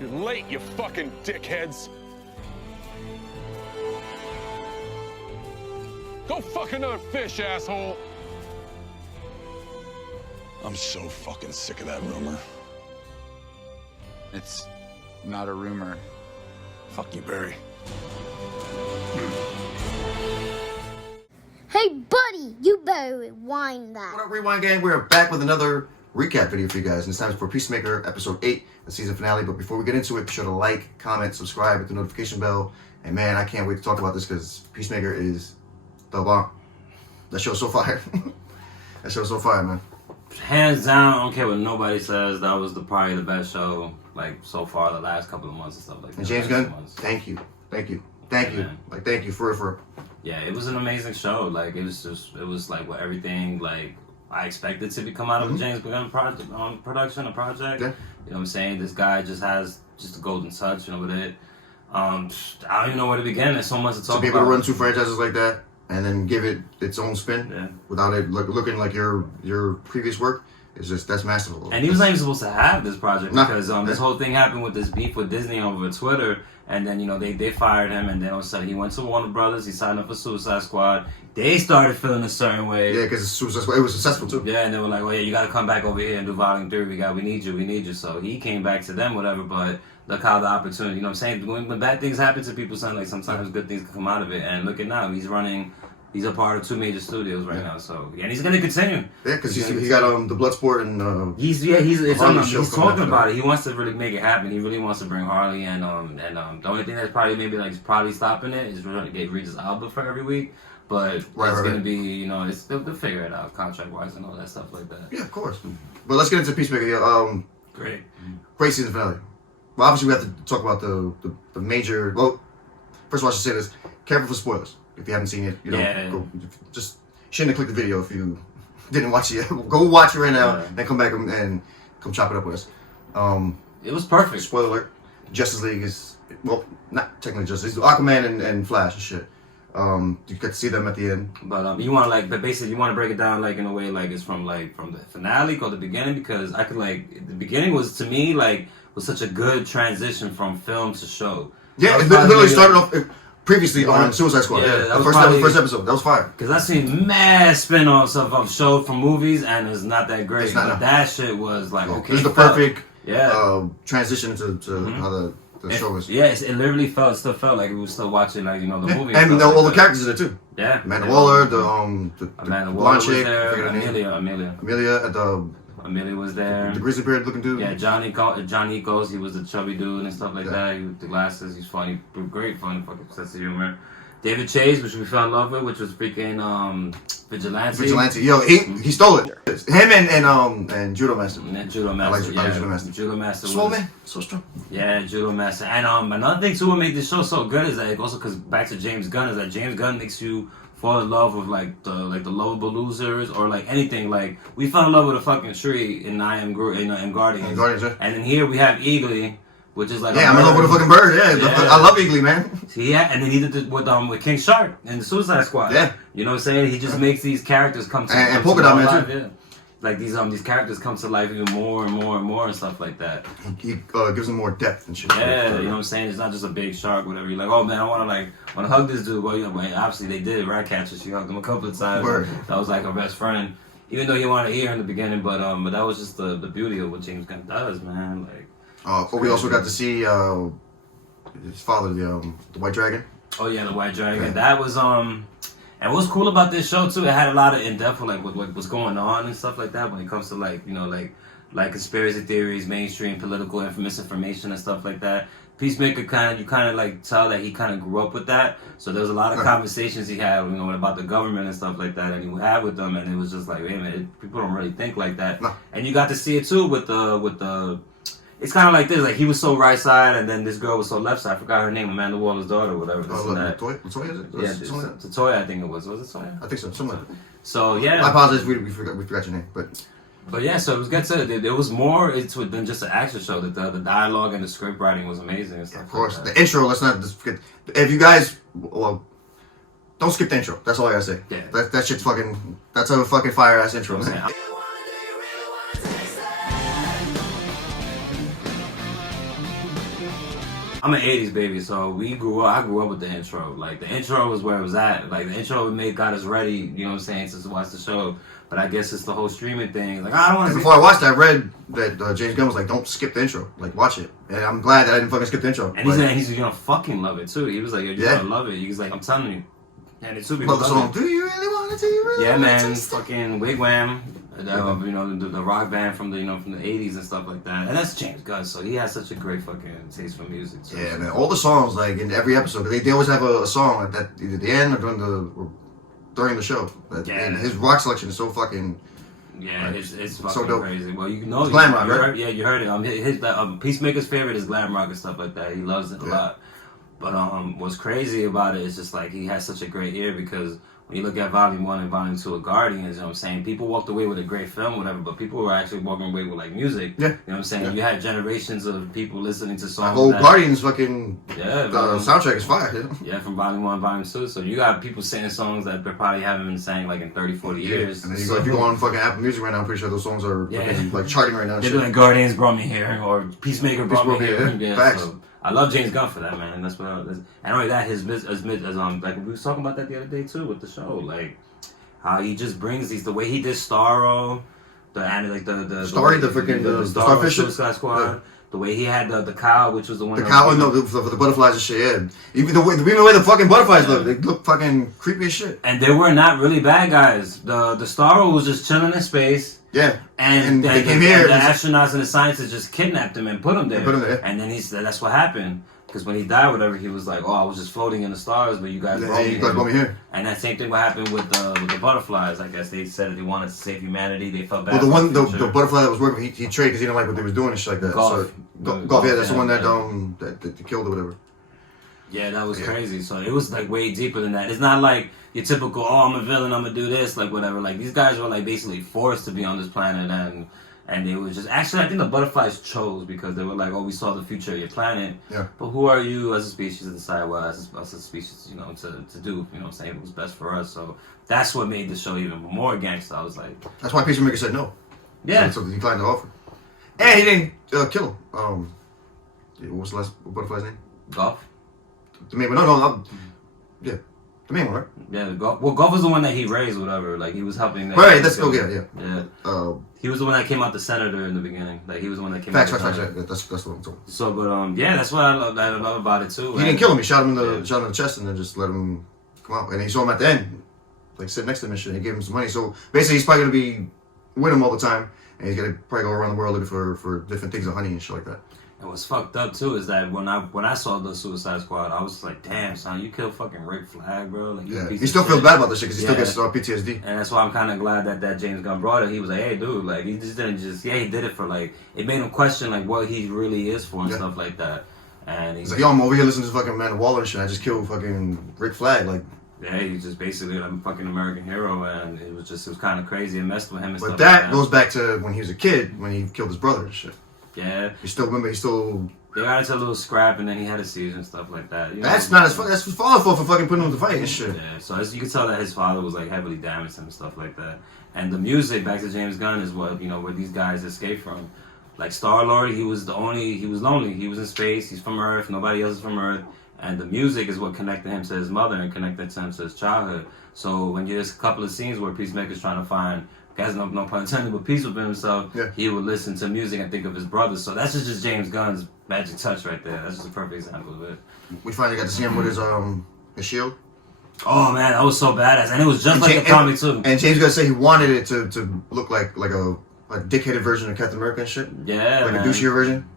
You're late, you fucking dickheads. Go fuck another fish, asshole. I'm so fucking sick of that rumor. It's not a rumor. Fuck you, Barry. Hey, buddy, you better rewind that. What up, Rewind Gang? We're back with another recap video for you guys. And this time it's for Peacemaker, episode 8, the season finale. But before we get into it, be sure to like, comment, subscribe, hit the notification bell. And man, I can't wait to talk about this because Peacemaker is the bomb. That show's so fire. That show's so fire, man. Hands down, I don't care what nobody says. That was probably the best show, like, so far, the last couple of months and stuff like that. And James Gunn, thank you. Thank you. Thank you. Man. Like, thank you for real. Yeah, it was an amazing show. Like, it was like what everything, like, I expected to come out of a James Gunn project. You know what I'm saying? This guy just has just a golden touch, you know, with it. I don't even know where to begin. There's so much to talk about. To be able to run two franchises like that and then give it its own spin without it looking like your previous work, is just, that's masterful. And he was not even supposed to have this project because this whole thing happened with this beef with Disney over Twitter, and then, you know, they fired him, and then all of a sudden he went to Warner Brothers, he signed up for Suicide Squad. They started feeling a certain way. Yeah, because Suicide Squad, it was successful too. Yeah, and they were like, "Oh yeah, you got to come back over here and do Volume 3. We need you." So he came back to them, whatever. But look how the opportunity, you know what I'm saying? When bad things happen to people, like sometimes good things can come out of it. And look at now, he's a part of 2 major studios right now. So and he's gonna continue. Yeah, because he got the Bloodsport and he's talking about it. He wants to really make it happen. He really wants to bring Harley and the only thing that's probably stopping it is we're gonna get Regis Alba for every week. But it's gonna be, you know, they'll figure it out contract wise and all that stuff like that. Yeah, of course. But let's get into Peacemaker here. Great season finale. Well, obviously we have to talk about the major. Well, first of all, I should say this: careful for spoilers. If you haven't seen it, you know, just shouldn't have clicked the video if you didn't watch it yet. Go watch it right now, then come back and come chop it up with us. It was perfect. Spoiler alert: Justice League is, well, not technically Justice League. Aquaman and Flash and shit. You get to see them at the end. But you want but basically you want to break it down like in a way like it's from the finale or the beginning, because I could the beginning was to me was such a good transition from film to show. Yeah, it literally started off previously on Suicide Squad. Yeah, that the was first episode. That was fire. Because I've seen mad spin-offs of shows from movies and it's not that great. But that shit was like, okay. This is the perfect transition to how the show is. Yeah, it literally still felt like we were still watching the movie. And all the characters in it too. Yeah. Amanda Waller, the Amanda blonde Waller was chick, there. Amelia at the Amelia was there. The grizzly beard looking dude. Yeah, Johnny Echoes, he was the chubby dude and stuff like that. He with the glasses, he's funny, great funny fucking sense of humor. David Chase, which we fell in love with, which was freaking Vigilante. Yo, he stole it. Him and Judo Master. And Judo Master. I like Judo Master. Judo Master. Swole man, so strong. Yeah, Judo Master. And another thing too, what made this show so good is that also because back to James Gunn is that James Gunn makes you fall in love with the lovable losers or anything. Like we fell in love with a fucking tree in Guardians. And then here we have Eagly, which is I'm in love with a fucking bird. Yeah. I love Eagly, man. Yeah, and then he did it with King Shark in the Suicide Squad. Yeah, you know what I'm saying? He just makes these characters come to and Polka Dot Man too. Yeah. Like these characters come to life even more and more and more and stuff like that. He gives them more depth and shit. Yeah, you know what I'm saying? It's not just a big shark, whatever. You're like, oh man, I want to hug this dude. Well, obviously they did. Ratcatcher, she hugged him a couple of times. Word. That was like her best friend. Even though you want to hear in the beginning, but that was just the beauty of what James Gunn does, man. But we also got to see his father, the White Dragon. Oh yeah, the White Dragon. Yeah. That was and what's cool about this show too, it had a lot of in-depth with what's going on and stuff like that when it comes to like conspiracy theories, mainstream political misinformation and stuff like that. Peacemaker you kind of tell that he kind of grew up with that. So there was a lot of conversations he had, about the government and stuff like that, and he would have with them, and it was just like, wait a minute, people don't really think like that. No. And you got to see it too with the. It's kind of like this, he was so right side, and then this girl was so left side. I forgot her name, Amanda Waller's daughter, or whatever. Latoya, is it? Yeah, Latoya, I think it was. Was it Toya? I think so, something like that. So, yeah. I apologize, we forgot your name, But yeah, so it was good too. There was more than just an action show. The dialogue and the script writing was amazing and stuff. Of course. The intro, let's not forget. If you guys, don't skip the intro. That's all I gotta say. Yeah. That shit's that's a fucking fire ass intro, man. I'm an 80s baby, so I grew up with the intro. Like, the intro was where it was at. Like, the intro got us ready, you know what I'm saying, to watch the show. But I guess it's the whole streaming thing. Like, I don't want to. Before I watched it, I read that James Gunn was like, "Don't skip the intro. Like, watch it." And I'm glad that I didn't fucking skip the intro. And he's gonna fucking love it too. He was like, "You're gonna love it." He was like, "I'm telling you." And it too. Love the song. Do you really want it? Do you really? Yeah, want man. it? Fucking Wigwam. You know, the rock band from the 80s and stuff like that. And that's James Gunn, so he has such a great fucking taste for music. So. Yeah, man. All the songs, like in every episode, they always have a song at that either the end or during the show. And his rock selection is so fucking. Yeah, it's fucking so dope. crazy. Well, you know, it's glam rock, right? You heard it. His Peacemaker's favorite is glam rock and stuff like that. He loves it a lot. But what's crazy about it is just like he has such a great ear because when you look at Volume 1 and Volume 2 of Guardians, you know what I'm saying? People walked away with a great film, whatever, but people were actually walking away with like music. Yeah. You know what I'm saying? Yeah. You had generations of people listening to songs. The whole Guardians fucking soundtrack is fire. Yeah, from Volume 1, Volume 2. So you got people singing songs that they probably haven't been sang like in 30, 40 years. And then if you go on fucking Apple Music right now, I'm pretty sure those songs are fucking, like charting right now. They're doing Guardians Brought Me Here or Peacemaker Brought Me Here. Yeah. Facts. So I love James Gunn for that, man. And that's what and only that, like we was talking about that the other day too with the show, like how he just brings the way he did Starro, the Starfish Suicide Squad, the way he had the cow, which was the one. The cow, for the butterflies and shit. Yeah. Even the way the fucking butterflies look, they look fucking creepy as shit. And they were not really bad guys. The Starro was just chilling in space. Yeah, and they came here. The astronauts and the scientists just kidnapped him and put him there. And then that's what happened. Because when he died, whatever, he was like, "Oh, I was just floating in the stars, but you guys brought me here." And that same thing what happened with the butterflies. I guess they said that they wanted to save humanity. They felt bad. Well, the butterfly that was working, he traded because he didn't like what they was doing and shit like that. Golf. Yeah, that's the one that killed or whatever. Yeah, that was crazy. So it was like way deeper than that. It's not like your typical, "Oh, I'm a villain, I'm gonna do this," like whatever. Like these guys were like basically forced to be on this planet and they was just actually I think the butterflies chose because they were like, "Oh, we saw the future of your planet." Yeah. But who are you as a species to decide what as a species, to do, you know what I'm saying, what was best for us. So that's what made the show even more gangster. I was like, that's why Peacemaker said no. Yeah. So he declined the offer. And he didn't kill him. What was the last butterfly's name? Golf. The main one. Yeah. The main one, right? Yeah, Golf. Well, Golf was the one that he raised, whatever. Like he was helping. Right. That's okay. Yeah. He was the one that came out the senator in the beginning. Like he was the one that came. Facts. That's what I'm talking. So, but that's what I love about it too. He didn't kill him. He shot him in the chest and then just let him come out. And he saw him at the end, like sitting next to him and shit. And he gave him some money. So basically, he's probably gonna be with him all the time, and he's gonna probably go around the world looking for different things of honey and shit like that. And what's fucked up too is that when I saw the Suicide Squad, I was like, "Damn, son, you killed fucking Rick Flag, bro." Like, he still feels bad about this shit because he still gets PTSD. And that's why I'm kind of glad that James Gunn brought it. He was like, "Hey, dude, like he just didn't he did it for like it made him question like what he really is for and stuff like that." And he's like, "Yo, I'm over here listening to fucking Amanda Waller and shit. I just killed fucking Rick Flag, like." Yeah, he's just basically a fucking American hero, and it was kind of crazy and messed with him and stuff. But that goes back to when he was a kid, when he killed his brother and shit. Yeah. They got into a little scrap, and then he had a seizure and stuff like that. That's not his fault. That's his father's fault for fucking putting him to fight and shit. Yeah, so as you can tell that his father was like heavily damaged and stuff like that. And the music, back to James Gunn, is what where these guys escape from. Like Star-Lord, he was lonely. He was in space. He's from Earth. Nobody else is from Earth. And the music is what connected him to his mother and connected him to his childhood. So when there's a couple of scenes where Peacemaker's trying to find, guys, no pun intended, but peace within himself, he would listen to music and think of his brother. So that's just James Gunn's magic touch right there. That's just a perfect example of it. We finally got to see him with his shield. Oh man, that was so badass, and it was just like the comic too. And James Gunn said he wanted it to look like a dickheaded version of Captain America and shit. Yeah, like a douchier version.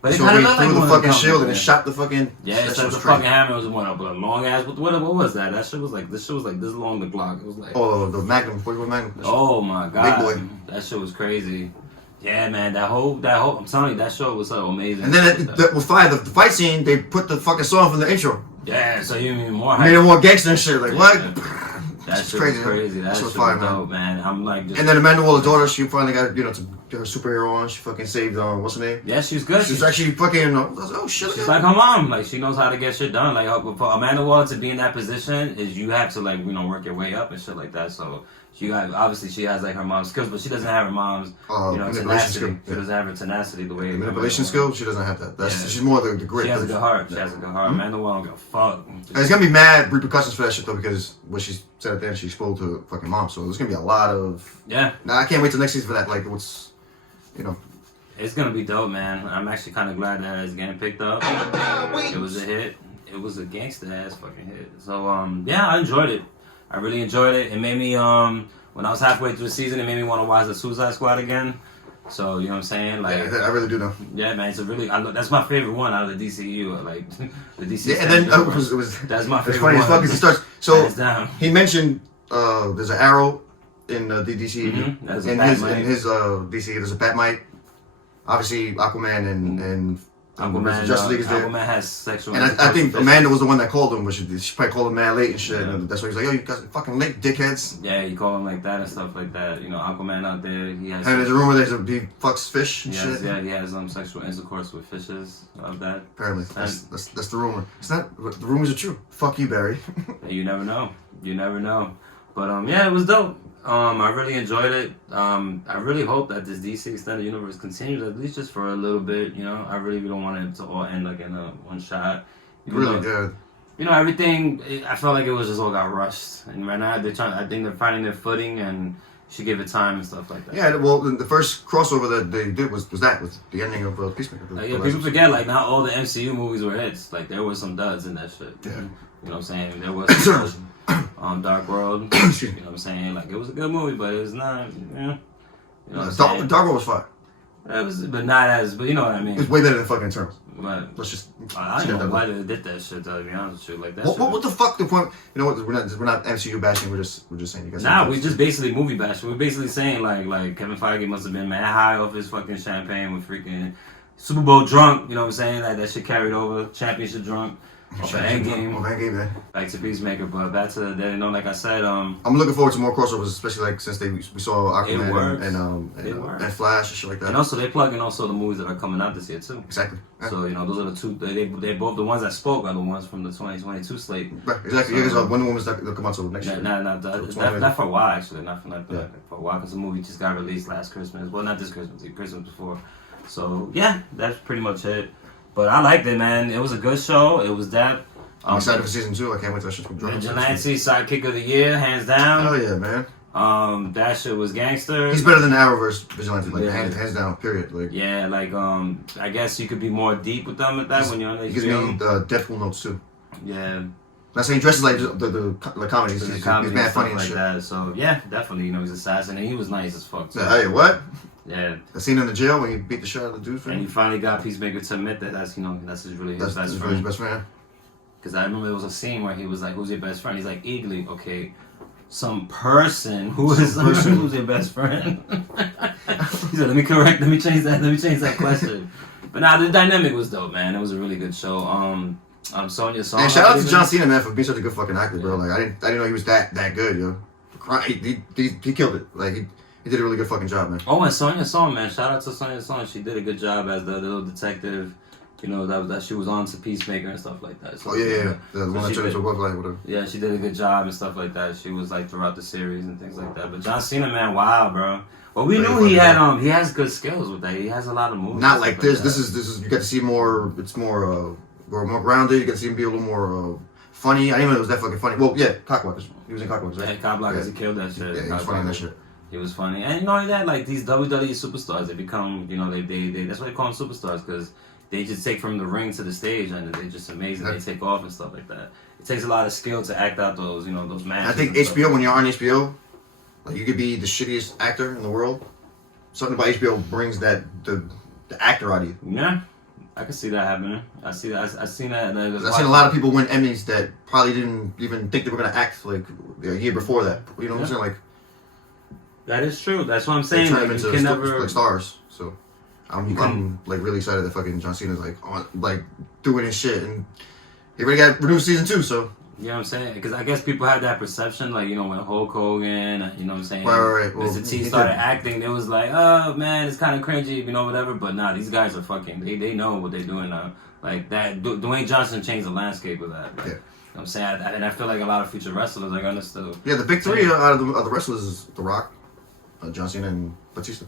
But so he threw the fucking shield and then shot the fucking. Yeah, it's like the fucking hammer was one up with a long ass. What was that? That shit was like this long. The Glock. It was like. Oh, the Magnum, 41 Magnum. Oh my god, big boy. That shit was crazy. Yeah, man, that whole. I'm telling you, that show was so amazing. And then that was fire. The fight scene, they put the fucking song from the intro. Yeah, so you mean more. Made it more gangster and shit. Like what? Yeah. That shit was crazy. That shit was fire, dope, man. I'm like. And then Amanda Waller's daughter, she finally got her superhero on. She fucking saved what's her name? Yeah, she's good. She's actually fucking. Oh shit. She's like her mom. Like she knows how to get shit done. Like for Amanda Waller to be in that position is you have to work your way up and shit like that. So obviously she has like her mom's skills, but she doesn't have her mom's manipulation tenacity. skill. She doesn't have her tenacity the way Manipulation skill, she doesn't have that. She's more the grit. She has a good heart. She has a good heart. Man, the one don't give a fuck. And it's gonna be mad repercussions for that shit though, because what she said at the end, she spoiled her fucking mom. So there's gonna be a lot of Nah, I can't wait till next season for that. Like what's, It's gonna be dope, man. I'm actually kind of glad that it's getting picked up. It was a hit. It was a gangster ass fucking hit. So yeah, I enjoyed it. I really enjoyed it. It made me when I was halfway through the season, it made me want to watch the Suicide Squad again. So you know what I'm saying? Like yeah, I really do know. Yeah, man. It's a really that's my favorite one out of the DCU. Like the DC. Yeah, and then it was that's my favorite. It's funny one. as fuck because he starts. So down. he mentioned there's an arrow in the DCU. Mm-hmm. In his DC, there's a Batmite. Obviously, Aquaman and Aquaman, Justice League is there. Aquaman has sexual. And I think Amanda was the one that called him, but she probably called him mad late and shit. Yeah. And that's why he's like, yo, you guys are fucking late, dickheads. Yeah, you call him like that and stuff like that. You know, Aquaman out there, he has. And there's a rumor that he fucks fish and shit. Yeah, he has sexual intercourse with fishes. Of that. Apparently, that's the rumor. It's not. The rumors are true. Fuck you, Barry. You never know. You never know. But yeah, it was dope. I really enjoyed it. I really hope that this DC extended universe continues at least just for a little bit. You know, I really don't want it to all end like in a one shot. Really good. You know, everything. I felt like it was just all got rushed, and right now I think they're finding their footing, and should give it time and stuff like that. Yeah, well, the first crossover that they did was the ending of Peacemaker. Yeah, people forget like not all the MCU movies were hits. Like there was some duds in that shit. Yeah. You know what I'm saying? There was some, Dark World. You know what I'm saying? Like it was a good movie, but it was not. You know Dark World was fine. It was, but not as. But you know what I mean. It's way better than fucking Eternals. But let's just. I don't know why they did that shit. To be honest with you, like that. What the fuck? The point? You know what? We're not MCU bashing. We're just saying you guys. Nah, we just basically movie bashing. We're basically saying like Kevin Feige must have been mad high off his fucking champagne with freaking Super Bowl drunk. You know what I'm saying? Like that shit carried over. Championship drunk. Off of Endgame. Man. Back to Peacemaker, but back to like I said, I'm looking forward to more crossovers, especially like since we saw Aquaman and Flash and shit like that. And also they plug in also the movies that are coming out this year too. Exactly. Yeah. So you know those are the two. They both the ones that spoke are the ones from the 2022 slate. Right. Exactly. So, yeah, Wonder Woman's they'll come out till next year. Not for a while actually. Not for a while because the movie just got released last Christmas. Well, not this Christmas. The Christmas before. So yeah, that's pretty much it. But I liked it, man. It was a good show. It was that. I'm excited for season 2. I can't wait till that shit comes out. Vigilante sidekick of the year, hands down. Hell yeah, man. That shit was gangster. He's better than the Arrowverse Vigilante, like hands down, period. Like yeah, like I guess you could be more deep with them at that when you're on HBO. He gives me Deadpool notes too. Yeah. Not saying he dresses like the comedies. He's mad funny and like shit. That. So yeah, definitely. You know, he's assassin and he was nice as fuck. Too. Hey, what? Yeah. I seen him in the jail when he beat the shit out of the dude. And he finally got Peacemaker to admit that that's his best friend. His best friend. Because I remember there was a scene where he was like, "Who's your best friend?" He's like, "Eagly." Okay, some person who's your best friend. He said, "Let me change that question." But nah, the dynamic was dope, man. It was a really good show. Sonya Song. And shout out to John Cena, man, for being such a good fucking actor, bro. Like I didn't know he was that good, yo. He killed it. Like he did a really good fucking job, man. Oh, and Sonya Song, man. Shout out to Sonya Song. She did a good job as the little detective. You know, that she was on to Peacemaker and stuff like that. So, yeah. The one that turned into a bug light, whatever. Yeah, she did a good job and stuff like that. She was like throughout the series and things like that. But John Cena, man, wow, bro. Well, we knew he has good skills with that. He has a lot of movies. Not like this. This is you get to see more. It's more grounded. You get to see him be a little more funny. I didn't even know it was that fucking funny. Well, yeah, Cockblockers. He was in Cockblockers, right? Yeah, Cockblockers. He killed that shit. Yeah, he was funny in that shit. He was funny, and you know that like these WWE superstars, they become, you know, they that's why they call them superstars because. They just take from the ring to the stage, and they're just amazing. They take off and stuff like that. It takes a lot of skill to act out those matches. I think HBO, when you're on HBO, like you could be the shittiest actor in the world. Something about HBO brings the actor out of you. Yeah, I can see that happening. I see that. I've seen that. I've seen a lot of people win Emmys that probably didn't even think they were gonna act like a year before that. You know what I'm saying? Like that is true. That's what I'm saying. They turn them into stars. So. I'm like really excited that fucking John Cena's like doing his shit, and he already got renewed season 2. So you know what I'm saying? Because I guess people had that perception, like, you know, when Hulk Hogan, you know what I'm saying? Right. Well, Mr. T started acting, it was like, oh man, it's kind of cringy, you know, whatever. But nah, these guys are fucking. They know what they're doing now. Like that, Dwayne Johnson changed the landscape of that. Like, what I'm saying, and I feel like a lot of future wrestlers are gonna still. Yeah, the big three out of the wrestlers is The Rock, John Cena, and Batista.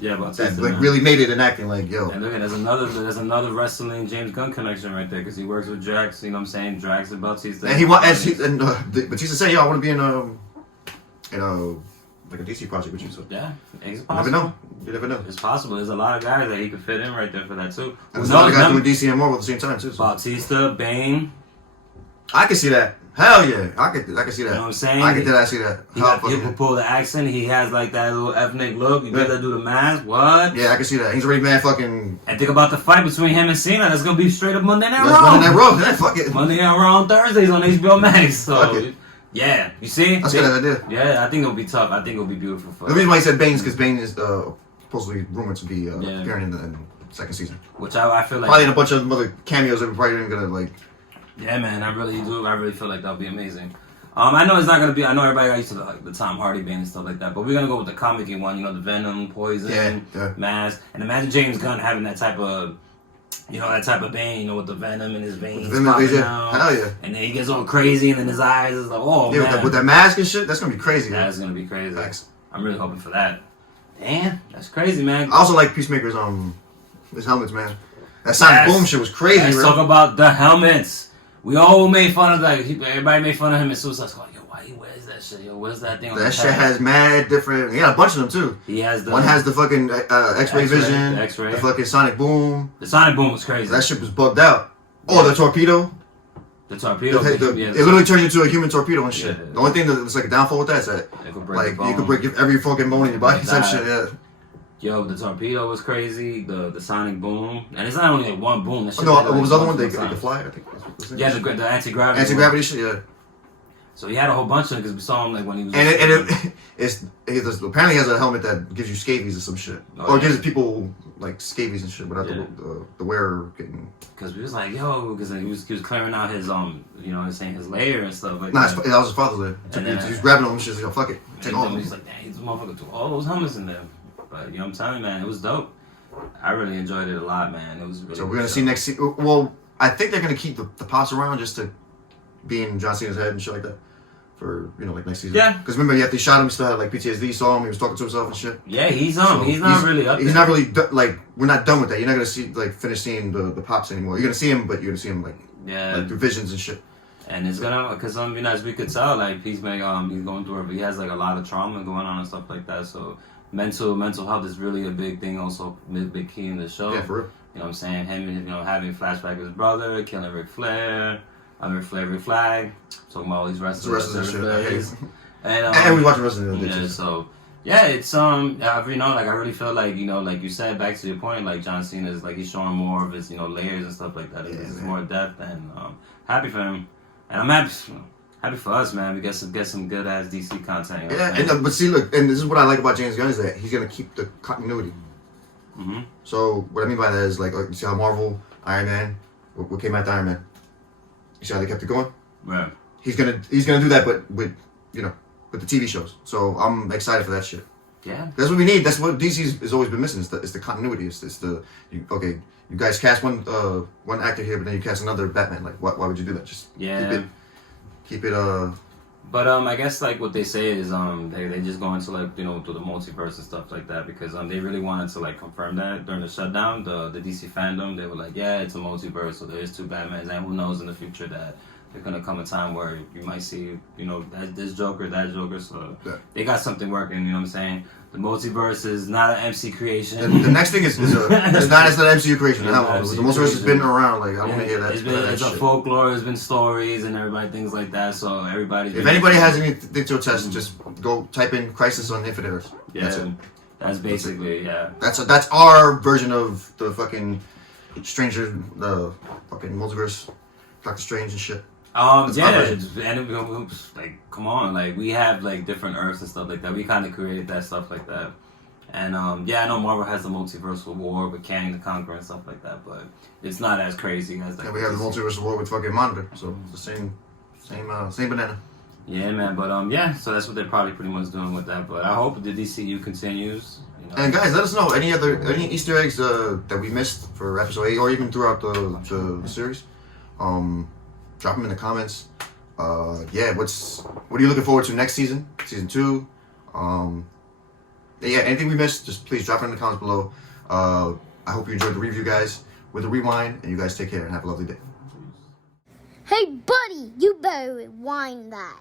Yeah, but That like really made it in acting. Like yo. And look at there's another wrestling James Gunn connection right there because he works with Drax. You know what I'm saying? Drax and Bautista. And Batista said, "Yo, I want to be in like a DC project with you." So yeah, it's you possible. never know. You never know. It's possible. There's a lot of guys that he could fit in right there for that too. And there's a lot of guys doing DC and Marvel at the same time too. So. Bautista, Bane. I can see that. Hell yeah, I can see that. You know what I'm saying? I can see that. He can pull the accent. He has like that little ethnic look. You better do the mask. What? Yeah, I can see that. He's already man fucking. And think about the fight between him and Cena. That's gonna be straight up Monday Night Raw. Monday Night Raw. Yeah, fuck it. Monday Night Raw on Thursdays on HBO Max. So yeah, you see? That's a good idea. Yeah, I think it'll be tough. I think it'll be beautiful for. The reason why he said Bane is because Bane is supposedly rumored to be appearing in the second season. Which I feel like probably in a bunch of other cameos that we're probably even gonna like. Yeah, man, I really do. I really feel like that'll be amazing. I know it's not gonna be. I know everybody got used to the Tom Hardy Bane and stuff like that, but we're gonna go with the comic one. You know, the Venom, Poison, Mask, and imagine James Gunn having that type of, that type of Bane. You know, with the Venom in his veins popping out. Hell yeah! And then he gets all crazy, and then his eyes is like, oh man, with that mask and shit, that's gonna be crazy. That's gonna be crazy. Thanks. I'm really hoping for that. Damn, that's crazy, man. I also like Peacemaker's his helmets, man. That Sonic Boom shit was crazy. Let's talk about the helmets. We all made fun of everybody made fun of him in Suicide Squad. Yo, why he wears that shit? Yo, where's that thing on that shit has mad different. He got a bunch of them too. He has one has the fucking X-ray vision, the X-ray, the fucking Sonic Boom. The Sonic Boom was crazy. That shit was bugged out. Oh, the torpedo. The torpedo. It literally turns you into a human torpedo and shit. Yeah. The only thing that's like a downfall with that is that you could break every fucking bone in your body. Type shit. Yeah. Yo, the torpedo was crazy. The Sonic Boom, and it's not only like one boom. No, what was the other one? They could fly. I think. Yeah, the anti-gravity. Anti-gravity shit. Yeah. So he had a whole bunch of them because we saw him like when he was. He apparently has a helmet that gives you scabies or some shit, or gives people like scabies and shit without the wearer getting. Because we was like, yo, because he was clearing out his his layer and stuff like that. That was his father's layer. He was grabbing them and shit. Like, yo, fuck it, take all of them. He's like, dang, this motherfucker took all those helmets in there. But you know what I'm telling you, man, it was dope. I really enjoyed it a lot, man. It was really. So we're gonna see next season. Well, I think they're gonna keep the pops around just to be in John Cena's head and shit like that for like next season. Yeah. Because remember, after he shot him, he still had like PTSD. Saw him, he was talking to himself and shit. Yeah, he's not really up. He's not really like we're not done with that. You're not gonna finish seeing the pops anymore. You're gonna see him, but you're gonna see him like through visions and shit. And it's gonna, because as we could tell, like Peacemaker, he's going through. He has like a lot of trauma going on and stuff like that. So. Mental health is really a big thing, also big key in the show. Yeah, for real. You know what I'm saying? Him, having flashback with his brother, killing Ric Flair, Ric Flag, talking about all these wrestlers and shit. And we watch wrestling. Yeah, so yeah, it's I really feel like like you said, back to your point, like John Cena is like he's showing more of his layers and stuff like that. It's more depth, and happy for him, and I'm happy. Happy for us, man. We get some good ass DC content. But see, look, and this is what I like about James Gunn is that he's gonna keep the continuity. Mm-hmm. So what I mean by that is like you see how Marvel, Iron Man, what came after Iron Man. You see how they kept it going. Right. He's gonna do that, but with the TV shows. So I'm excited for that shit. Yeah. That's what we need. That's what DC has always been missing. It's the continuity. You guys cast one actor here, but then you cast another Batman. Like why would you do that? Just keep it But I guess like what they say is they just go into like through the multiverse and stuff like that because they really wanted to like confirm that during the shutdown. The DC fandom, they were like, yeah, it's a multiverse, so there is two Batmans, and who knows in the future that there's gonna come a time where you might see this Joker, that Joker. So they got something working. You know what I'm saying? The multiverse is not an MC creation. The next thing is it's not an MCU creation. The multiverse has been around. Like I want to hear that. It's a folklore. It's been stories and everybody things like that. So everybody. If anybody has anything to attest, just go type in "Crisis on Infinite Earths." Yeah, that's it. That's basically That's our version of the fucking Stranger, the fucking multiverse, Doctor Strange and shit. And like, come on, like we have like different Earths and stuff like that. We kind of created that stuff like that, and I know Marvel has the multiversal war with Kang the Conqueror and stuff like that, but it's not as crazy as that. And we have the multiversal war with fucking Monitor, so it's the same banana. Yeah, man, but so that's what they're probably pretty much doing with that. But I hope the DCU continues. And guys, let us know any Easter eggs that we missed for episode 8 or even throughout the series. Drop them in the comments. Yeah, what are you looking forward to next season? Season 2? Yeah, anything we missed, just please drop it in the comments below. I hope you enjoyed the review, guys, with the rewind, and you guys take care and have a lovely day. Hey, buddy, you better rewind that.